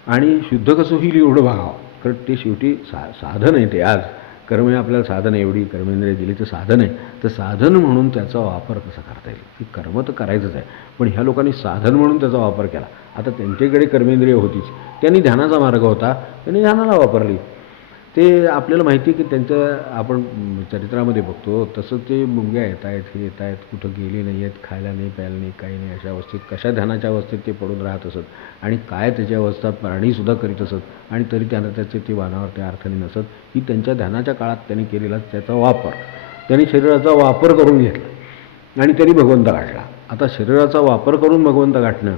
आणि शुद्ध कसं होईल एवढं बघावं. कारण ते शेवटी साधन आहे. ते आज कर्म हे आपल्याला साधन आहे, एवढी कर्मेंद्रिय दिली तर साधन आहे. तर साधन म्हणून त्याचा वापर कसा करता येईल. की कर्म तर करायचंच आहे, पण ह्या लोकांनी साधन म्हणून त्याचा वापर केला. आता त्यांच्याकडे कर्मेंद्रिय होतीच, त्यांनी ध्यानाचा मार्ग होता, त्यांनी ध्यानाला वापरली. ते आपल्याला माहिती आहे की त्यांचं आपण चरित्रामध्ये बघतो तसं ते मुंग्या येत आहेत, हे येत आहेत, कुठं गेले नाही आहेत, खायला नाही प्यायला नाही काही नाही, अशा अवस्थेत कशा ध्यानाच्या अवस्थेत ते पडून राहत असत. आणि काय त्याच्या अवस्था प्राणीसुद्धा करीत असत. आणि तरी त्यांना त्याचे ते वानावर त्या अर्थाने नसत. ही त्यांच्या ध्यानाच्या काळात त्यांनी केलेला त्याचा वापर, त्यांनी शरीराचा वापर करून घेतला आणि त्यांनी भगवंत गाठला. आता शरीराचा वापर करून भगवंत गाठणं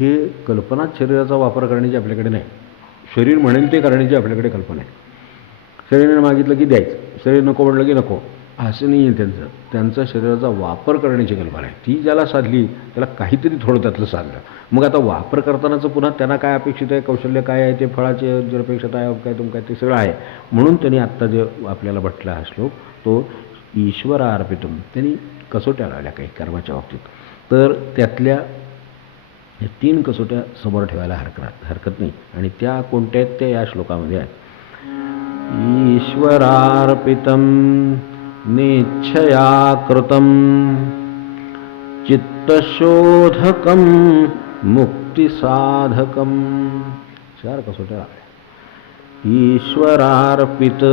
हे कल्पनाच शरीराचा वापर करण्याची आपल्याकडे नाही. शरीर म्हणेल ते करण्याची आपल्याकडे कल्पना आहे. शरीरानं मागितलं की द्यायचं, शरीर नको म्हटलं की नको, असं नाही आहे त्यांचं. त्यांचा शरीराचा वापर करण्याची कल्पना आहे. ती ज्याला साधली त्याला काहीतरी थोडं त्यातलं साधलं. मग आता वापर करतानाचं पुन्हा त्यांना काय अपेक्षित आहे, कौशल्य काय आहे, ते फळाचे जर अपेक्षित आहे काय तुम काय ते सगळं आहे. म्हणून त्यांनी आत्ता जे आपल्याला म्हटला हा श्लोक तो ईश्वरार्पितम त्यांनी कसोट्या लावल्या काही कर्माच्या बाबतीत. तर त्यातल्या 3 कसोट्या समोर ठेवायला हरकत नाही. आणि त्या कोणत्या आहेत त्या या श्लोकामध्ये आहेत. ईश्वरार्पितं नेच्छया कृतं चित्तशोधकं मुक्तिसाधकं. 4 कसोट्या लावल्या. ईश्वरार्पित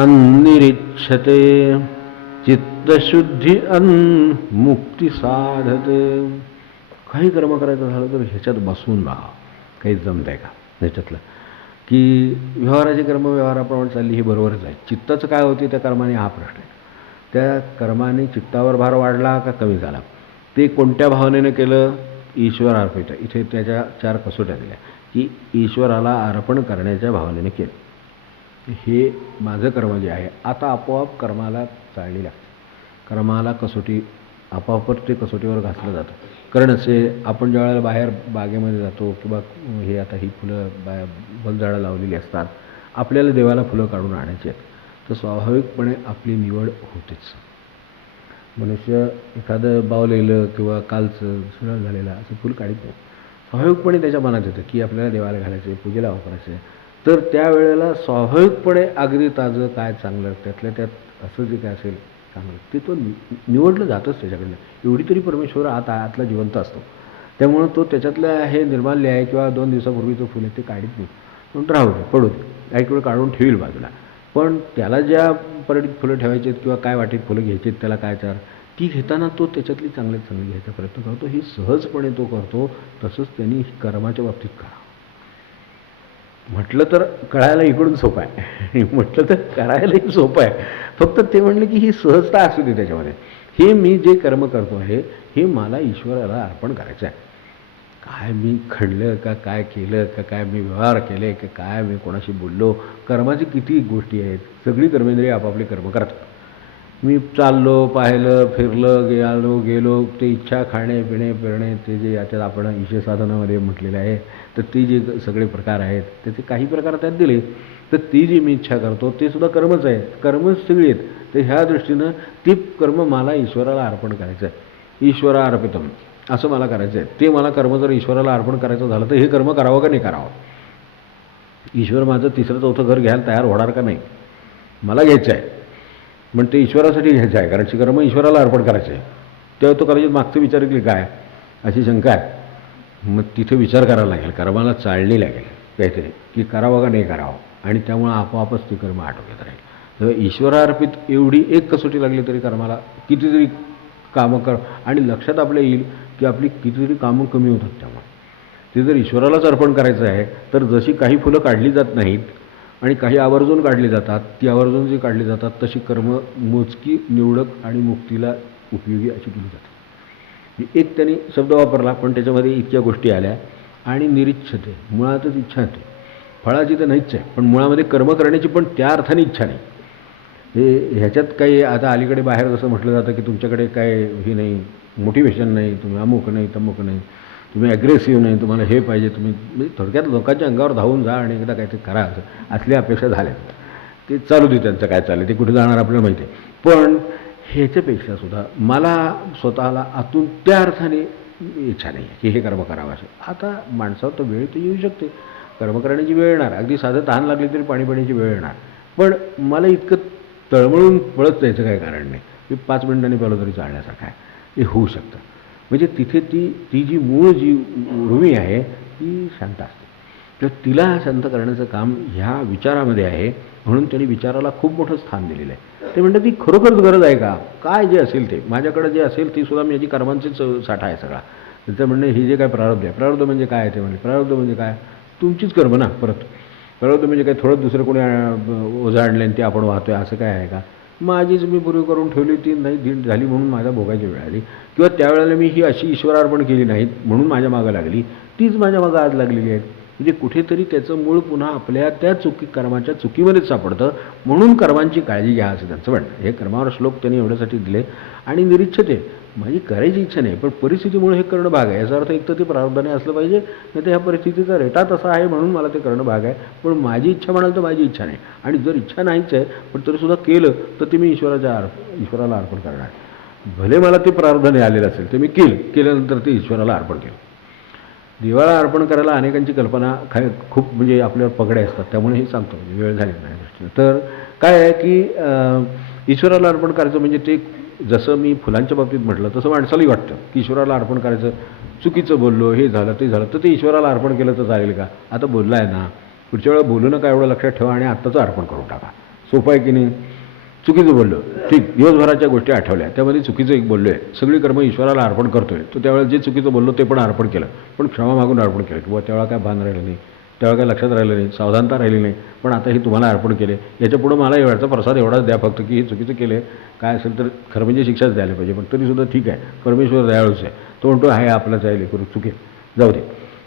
अन्निरिच्छते चित्तशुद्धी मुक्ती साधते. काही कर्म करायचं झालं तर ह्याच्यात बसून राहा. काही जमत आहे का ह्याच्यातलं की व्यवहाराची कर्म व्यवहाराप्रमाणे चालली ही बरोबरच आहे. चित्ताचं काय होते त्या कर्माने हा प्रश्न आहे. त्या कर्माने चित्तावर भार वाढला का कमी झाला, ते कोणत्या भावनेनं केलं. ईश्वरार्पित. इथे त्याच्या 4 कसोट्या दिल्या की ईश्वराला अर्पण करण्याच्या भावनेने केलं. हे माझं कर्म जे आहे. आता आपोआप कर्माला चाळणी लागते. कर्माला कसोटी आपोआप ते कसोटीवर घातलं जातं. कारण असे आपण ज्या वेळेला बाहेर बागेमध्ये जातो किंवा हे आता ही फुलं फुलझाडं लावलेली असतात, आपल्याला देवाला फुलं काढून आणायची आहेत, तर स्वाभाविकपणे आपली निवड होतेच. मनुष्य एखादं बावलेलं किंवा कालचं सरळ झालेलं असं फुल काढत नाही. स्वाभाविकपणे त्याच्या मनात येतं की आपल्याला देवाला घालायचं आहे, पूजेला वापरायचं आहे. तर त्यावेळेला स्वाभाविकपणे अगदी ताजं काय चांगलं त्यातल्या त्यात असं जे काय असेल चांगलं ते तो निवडलं जातंच त्याच्याकडनं. एवढी तरी परमेश्वर आतला जिवंत असतो त्यामुळं तो त्याच्यातलं हे निर्माल्य आहे किंवा 2 दिवसापूर्वीचं फुल आहे ते काढीत नाही, म्हणून राहू दे, पडू दे, एक वेळ काढून ठेवील बाजूला. पण त्याला ज्या परीत फुलं ठेवायची आहेत किंवा काय वाटीत फुलं घ्यायची आहेत त्याला काय चार, ती घेताना तो त्याच्यातली चांगल्यात चांगली घ्यायचा प्रयत्न करतो. ही सहजपणे तो करतो. तसंच त्यांनी कर्माच्या बाबतीत करा. म्हटलं तर कळायला इकडून सोपं आहे, म्हटलं तर करायलाही सोपं आहे. फक्त ते म्हणलं की ही सहजता असू दे त्याच्यामध्ये. हे मी जे कर्म करतो आहे हे मला ईश्वराला अर्पण करायचं आहे. काय मी खणलं का काय केलं का काय मी व्यवहार केले का काय मी कोणाशी बोललो, कर्माची किती गोष्टी आहेत. सगळी कर्मेंद्रिय आपापले कर्म करतात. मी चाललो, पाहिलं, फिरलं, गेलो, ते इच्छा खाणे पिणे फिरणे ते जे याच्यात आपण ईश्वर साधनामध्ये म्हटलेलं आहे, तर ती जे सगळे प्रकार आहेत त्याचे काही प्रकार त्यात दिले, तर ती जी मी इच्छा करतो ते सुद्धा कर्मच आहे. कर्मच सगळी आहेत. तर ह्या दृष्टीनं ती कर्म मला ईश्वराला अर्पण करायचं आहे. ईश्वरा अर्पितम असं मला करायचं आहे. ते मला कर्म जर ईश्वराला अर्पण करायचं झालं तर हे कर्म करावं का नाही करावं. ईश्वर माझं 3रं 4थं घर घ्यायला तयार होणार का नाही, मला घ्यायचं आहे. पण ते ईश्वरासाठी घ्यायचं आहे, कारण कर्म ईश्वराला अर्पण करायचं आहे. तेव्हा तो कदाचित मागचं विचार केली काय अशी शंका आहे. मग तिथे विचार करायला लागेल, कर्माला चालणी लागेल काहीतरी, की करावं का नाही करावं. आणि त्यामुळं आपोआपच ती कर्म आटोक्यात राहील. तेव्हा ईश्वरार्पित एवढी एक कसोटी लागली तरी कर्माला कितीतरी कामं कर, आणि लक्षात आपल्या येईल की आपली कितीतरी कामं कमी होतात. त्यामुळे ते जर ईश्वरालाच अर्पण करायचं आहे तर जशी काही फुलं काढली जात नाहीत आणि काही आवर्जून काढली जातात, ती आवर्जून जी काढली जातात तशी कर्म मोजकी निवडक आणि मुक्तीला उपयोगी अशी केली जातात. एक त्यांनी शब्द वापरला पण त्याच्यामध्ये इतक्या गोष्टी आल्या. आणि निरीच्छते, मुळातच इच्छा होती. फळाची तर नाहीच आहे, पण मुळामध्ये कर्म करण्याची पण त्या अर्थाने इच्छा नाही. हे ह्याच्यात काही आता अलीकडे बाहेर जसं म्हटलं जातं की तुमच्याकडे काय ही नाही, मोटिवेशन नाही, तुम्ही अमुक नाही तमुक नाही, तुम्ही ॲग्रेसिव्ह नाही, तुम्हाला हे पाहिजे, तुम्ही म्हणजे थोडक्यात लोकांच्या अंगावर धावून जा आणि एकदा काहीतरी करा, असल्या अपेक्षा झाल्या. ते चालू दे त्यांचं काय चाललं, ते कुठे जाणार आपल्याला माहिती आहे. पण ह्याच्यापेक्षासुद्धा मला स्वतःला आतून त्या अर्थाने इच्छा नाही की हे कर्म करावं असं. आता माणसावर तर वेळ तर येऊ शकते, कर्म करण्याची वेळ येणार, अगदी साधं तहान लागली तरी पाणी पिण्याची वेळ येणार. पण मला इतकं तळमळून पळत जायचं काही कारण नाही. मी 5 मिनिटांनी पेलो तरी चालण्यासारखं आहे, हे होऊ शकतं. म्हणजे तिथे ती जी मूळ जी उर्मी आहे ती शांत असते. तर तिला शांत करण्याचं काम ह्या विचारामध्ये आहे. म्हणून त्यांनी विचाराला खूप मोठं स्थान दिलेलं आहे. ते म्हणतात ती खरोखरच गरज आहे का, काय जे असेल ते माझ्याकडे जे असेल ती सुद्धा माझी कर्मांचीच साठा आहे सगळा. त्याचं म्हणणं हे जे काय प्रारब्ध आहे, प्रारब्ध म्हणजे काय आहे ते म्हणजे, प्रारब्ध म्हणजे काय, तुमचीच कर्म ना. परत प्रारब्ध म्हणजे काय, थोडं दुसरं कोणी ओझं आणलं आणि ते आपण वाहतोय असं काय आहे का. माझीच मी पूर्वी करून ठेवली, ती नाही झाली म्हणून माझ्या भोगायची वेळ आली, किंवा त्यावेळेला मी ही अशी ईश्वरार्पण केली नाहीत म्हणून माझ्या मागं लागली, तीच माझ्या मागं आज लागलेली आहे. म्हणजे कुठेतरी त्याचं मूळ पुन्हा आपल्या त्या कर्माच्या चुकीमध्येच सापडतं. म्हणून कर्मांची काळजी घ्या असं त्यांचं म्हणणं. हे कर्मावर श्लोक त्यांनी एवढ्यासाठी दिले. आणि निरीच्छते, माझी करायची इच्छा नाही पण परिस्थितीमुळे हे करणं भाग आहे. याचा अर्थ एक तर ते प्रारब्धाने असलं पाहिजे, नाही तर ह्या परिस्थितीचा रेटा तसा आहे म्हणून मला ते करणं भाग आहे. पण माझी इच्छा म्हणाल तर माझी इच्छा नाही. आणि जर इच्छा नाहीच आहे पण तरीसुद्धा केलं तर ते मी ईश्वराला अर्पण करणार. भले मला ते प्रारब्धाने आलेलं असेल ते मी केल्यानंतर ते ईश्वराला अर्पण केलं. देवाला अर्पण करायला अनेकांची कल्पना खूप म्हणजे आपल्यावर पगडे असतात, त्यामुळे हे सांगतो म्हणजे वेळ झाली नाही दृष्टीनं. तर काय आहे की ईश्वराला अर्पण करायचं म्हणजे ते जसं मी फुलांच्या बाबतीत म्हटलं तसं माणसालाही वाटतं की ईश्वराला अर्पण करायचं. चुकीचं बोललो, हे झालं ते झालं तर ते ईश्वराला अर्पण केलं तर चालेल का. आता बोलला आहे ना, पुढच्या वेळा बोलू नका एवढं लक्षात ठेवा आणि आत्ताचं अर्पण करून टाका. सोपं आहे की नाही. चुकीचं बोललो, ठीक, दिवसभराच्या गोष्टी आठवल्या, त्यामध्ये चुकीचं एक बोललो आहे, सगळी कर्म ईश्वराला अर्पण करतोय, तर त्यावेळेला जे चुकीचं बोललो ते पण अर्पण केलं, पण क्षमा मागून अर्पण केलं. किंवा त्यावेळेला काय भान राहिलं नाही, त्यावेळेला काय लक्षात राहिलं नाही, सावधानता राहिली नाही, पण आता हे तुम्हाला अर्पण केले, याच्या पुढं मला एवढाचा प्रसाद एवढाच द्या फक्त की हे चुकीचं केले, काय असेल तर खरं म्हणजे शिक्षाच द्यायला पाहिजे. पण तरीसुद्धा ठीक आहे, परमेश्वर दयाळूच आहे. तो म्हणतो आहे आपलं चालेल करू, चुकेल जाऊ दे,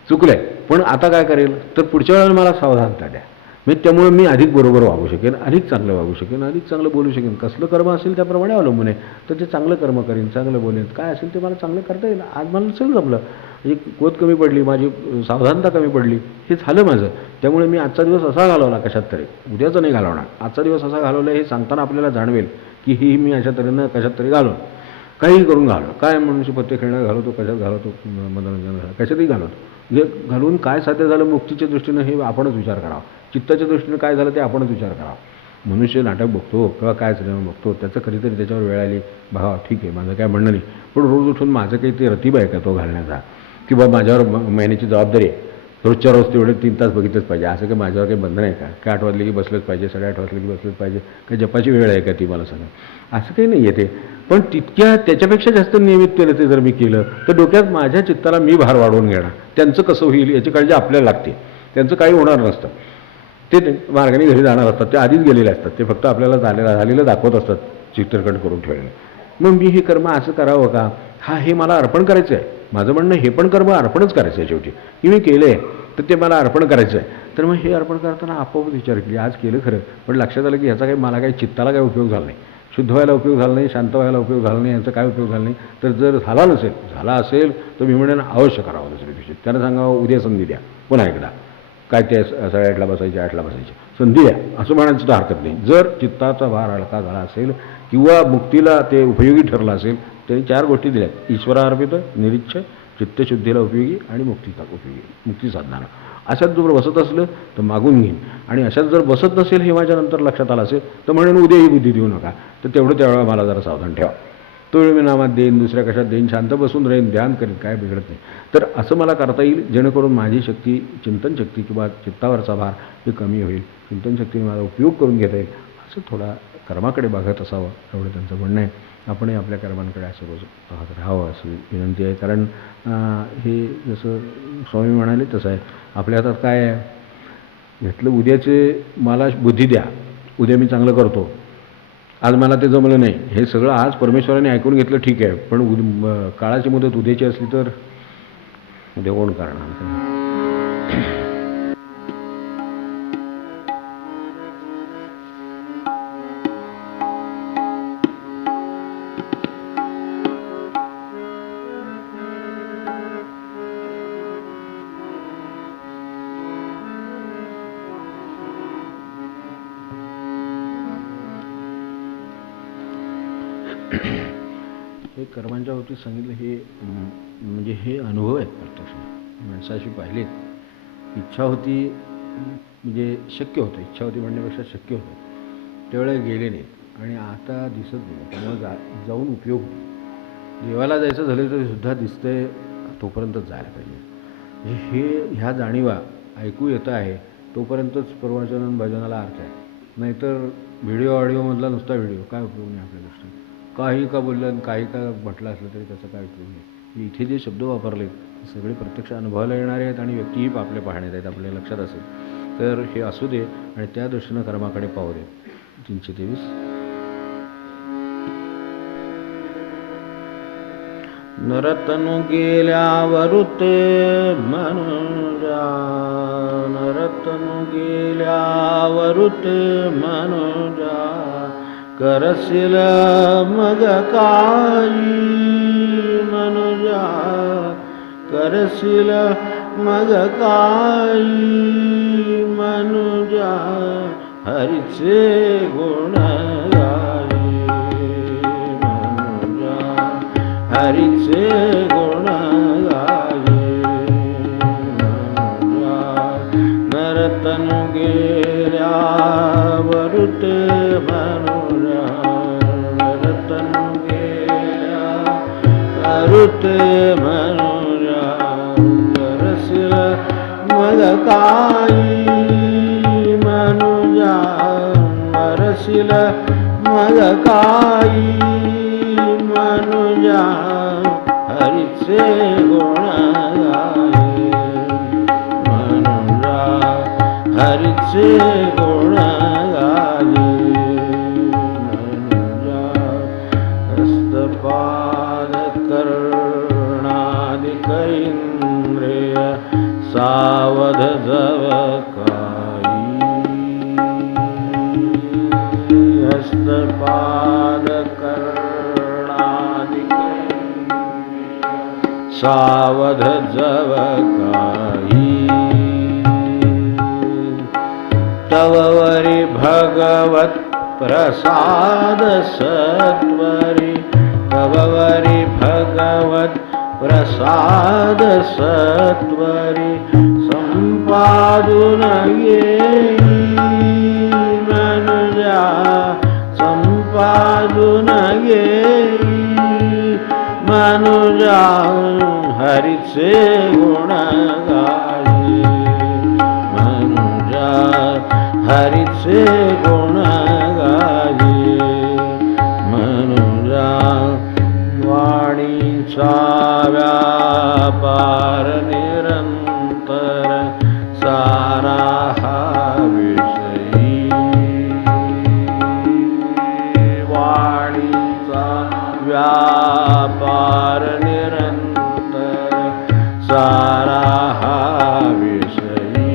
चुकलं आहे, पण आता काय करेल तर पुढच्या वेळेला मला सावधानता द्या. म्हणजे त्यामुळे मी अधिक बरोबर वागू शकेन, अधिक चांगलं वागू शकेन, अधिक चांगलं बोलू शकेन. कसलं कर्म असेल त्याप्रमाणे अवलंबून आहे. तर ते चांगलं कर्म करेन, चांगलं बोलेन, काय असेल ते मला चांगलं करता येईल. आज मला नसेल जमलं, म्हणजे क्वत कमी पडली, माझी सावधानता कमी पडली, हे झालं माझं. त्यामुळे मी आजचा दिवस असा घालवला कशात तरी, उद्याचं नाही घालवणार, आजचा दिवस असा घालवला हे सांगताना आपल्याला जाणवेल की ही मी अशा तऱ्हेनं कशात तरी घालवलं, काही करून घालवलं. काय मनुष्य पत्ते खेळण्यात घालवतो, कशात घालवतो, मनोरंजन कशातही घालवतो. म्हणजे घालून काय साध्य झालं मुक्तीच्या दृष्टीनं हे आपणच विचार करावा. चित्ताच्या दृष्टीनं काय झालं ते आपणच विचार करावा. मनुष्य नाटक बघतो किंवा काय सिनेमा बघतो, त्याचं कधीतरी त्याच्यावर वेळ आली भावा ठीक आहे माझं काय म्हणणं नाही, पण रोज उठून माझं काही ते रतीब आहे का तो घालण्याचा. किंवा माझ्यावर महिन्याची जबाबदारी आहे, रोजच्या रोज तेवढे 3 तास बघितलंच पाहिजे, असं काही माझ्यावर काही बंधन आहे का? काय 8 वाजले की बसलंच पाहिजे, 8:30 वाजले की बसलंच पाहिजे, काही जपाची वेळ आहे का ती मला सांगा? असं काही नाही आहे ते. पण तितक्या त्याच्यापेक्षा जास्त नियमित केलं ते जर मी केलं तर डोक्यात माझ्या चित्ताला मी भार वाढवून घेणार. त्यांचं कसं होईल याची काळजी आपल्याला लागते. त्यांचं काही होणार नसतं, ते मार्गाने घरी जाणार असतात, ते आधीच गेलेले असतात, ते फक्त आपल्याला झालेलं दाखवत असतात चित्रकट करून ठेवलेलं. मग मी हे कर्म असं करावं का? हे मला अर्पण करायचं आहे. माझं म्हणणं हे पण कर्म अर्पणच करायचं आहे शेवटी, की मी केलं आहे तर ते मला अर्पण करायचं आहे. तर मग हे अर्पण करताना आपोआप विचार केली, आज केलं खरं, पण लक्षात आलं की ह्याचा काही मला काही चित्ताला काही उपयोग झाला नाही, शुद्ध व्हायला उपयोग झाला नाही, शांत व्हायला उपयोग झाला नाही, यांचा काय उपयोग झाला नाही. तर जर झाला असेल तर मी म्हणेन अवश्य करावं दुसऱ्या दिवशी. त्यांना सांगावं उद्या संधी द्या पुन्हा एकदा, काय ते 8:30ला बसायचे 8ला बसायचे, संधी द्या असं म्हणायचं सुद्धा हरकत नाही. जर चित्ताचा भार हलका झाला असेल किंवा मुक्तीला ते उपयोगी ठरलं असेल, त्यांनी 4 गोष्टी दिल्यात: ईश्वरार्पित, निरीच्छ, चित्तशुद्धीला उपयोगी आणि मुक्तीचा उपयोगी, मुक्ती साधणारा. अशात जर बसत असलं तर मागून घेईन, आणि अशात जर बसत नसेल हे माझ्या नंतर लक्षात आलं असेल तर म्हणेन उद्या ही बुद्धी देऊ नका, तर तेवढं त्यावेळेला मला जरा सावधान ठेवा. तो वेळ मी नामात देईन, दुसऱ्या कशात देईन, शांत बसून राहीन, ध्यान करेन, काय बिघडत नाही. तर असं मला करता येईल जेणेकरून माझी शक्ती, चिंतन शक्ती किंवा चित्तावरचा भार हे कमी होईल, चिंतन शक्तीने माझा उपयोग करून घेता येईल. असं थोडा कर्माकडे बघत असावं एवढं त्यांचं म्हणणं आहे. आपणही आपल्या कर्मांकडे असं रोज पाहत राहावं अशी विनंती आहे. कारण हे जसं स्वामी म्हणाले तसं आहे, आपल्या हातात काय आहे, घेतलं उद्याचे मला बुद्धी द्या, उद्या मी चांगलं करतो, आज मला ते जमलं नाही, हे सगळं आज परमेश्वराने ऐकून घेतलं ठीक आहे, पण काळाची मुदत उद्याची असली तर उद्या कोण करणार? हे कर्मांच्या बाबतीत सांगितलं, हे म्हणजे हे अनुभव आहेत प्रत्यक्ष माणसाशी पाहिलेत. इच्छा होती म्हणजे शक्य होतं, इच्छा होती म्हणण्यापेक्षा शक्य होतं, त्यावेळेला गेले नाहीत आणि आता दिसत नाही, त्यामुळे जाऊन उपयोग नाही. देवाला जायचं झालं तरी सुद्धा दिसतंय तोपर्यंतच जायला पाहिजे. हे ह्या जाणीवा ऐकू येतं आहे तोपर्यंतच प्रवचन भजनाला अर्थ आहे. नाहीतर ऑडिओमधला नुसता व्हिडिओ काय उपयोग नाही आपल्या दृष्टीने. काही का बोललं आणि काही का म्हटलं असलं तरी त्याचा काय उपयोग नाही. इथे जे शब्द वापरले ते सगळे प्रत्यक्ष अनुभवाला येणारे आहेत आणि व्यक्तीही आपल्या पाहण्यात आहेत, आपल्या लक्षात असेल तर हे असू दे आणि त्या दृष्टीनं कर्माकडे पाहू दे. 323 नरतनु गेल्यावरुत मनुजा, नरतनु गेल्यावरुत मनुजा, करशील मग काही मनुजा, करशील मग काही मनुजा, हरीचे गुण गाई मनुजा, हरीचे गुण गाई मनुजा. नरतनु गेल्यावरुत मनुजा, नरतनु गेल्यावरुत मनुजा, करशील मग काही मनुजा, करशील मग काही मनुजा, हरीचे गुण गाई मनुजा, हरीचे गुण गाई मनुजा. हस्तपाद कर्णादिक इंद्रिय सावध जव काही, हस्तपाद कर्णादिक सावध जव काही, तववरी भगवत प्रसाद सत्वरी, तववरी भगवत प्रसाद सत्वरी, संपादुन येई मनुजा, संपादुन येई मनुजा हरीचे गुण गाई मनुजा हरीचे गुण गाई मनुजा वाणीचा व्यापार निरंतर सारा हा विषयी वाणीचा व्यापार निरंतर सारा हा विषयी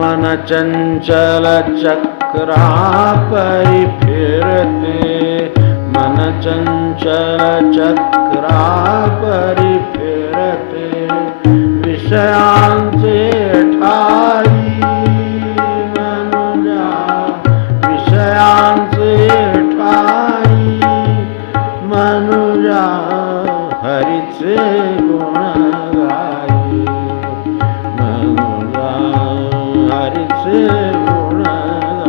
मन चंचल चक्रा परी फिरते मन चंचल चक्रा परी फिरते विषयांचे ठाई मनुजा विषयांचे ठाई मनुजा हरीचे गुण गाई मनुजा हरीचे गुण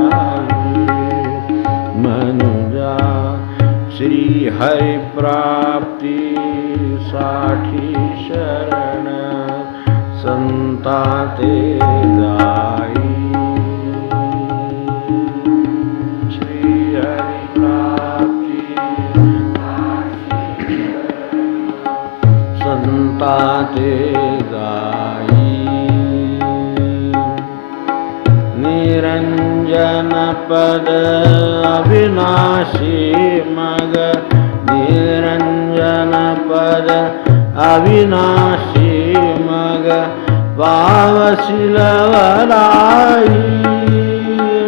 गाई मनुजा श्री हरि प्राप्ती साठी शरण संता ते जाई श्री हरि प्राप्ती संता ते जाई निरंजन पद अविनाशी मग निरंजन पद अविनाशी मग पावशिल वलाई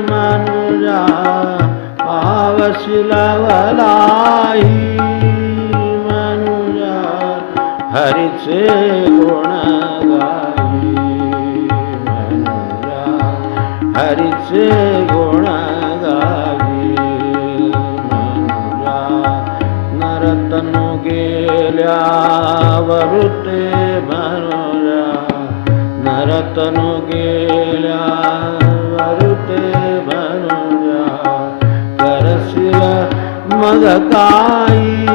मनुजा पावशिल वलाई मनुजा हरीचे गुण गाई मनुजा हरीचे गुण गावी मनुजा नरतनु गेल्या वरुते मनुजा नरतनु गेल्या वरुते मनुजा करशील मग काही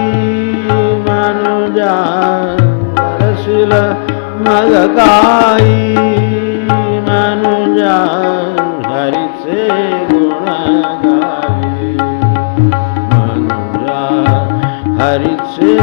मनुजा करशील मग काही मनुजा हरीचे गुण गावी मनुजा हरीचे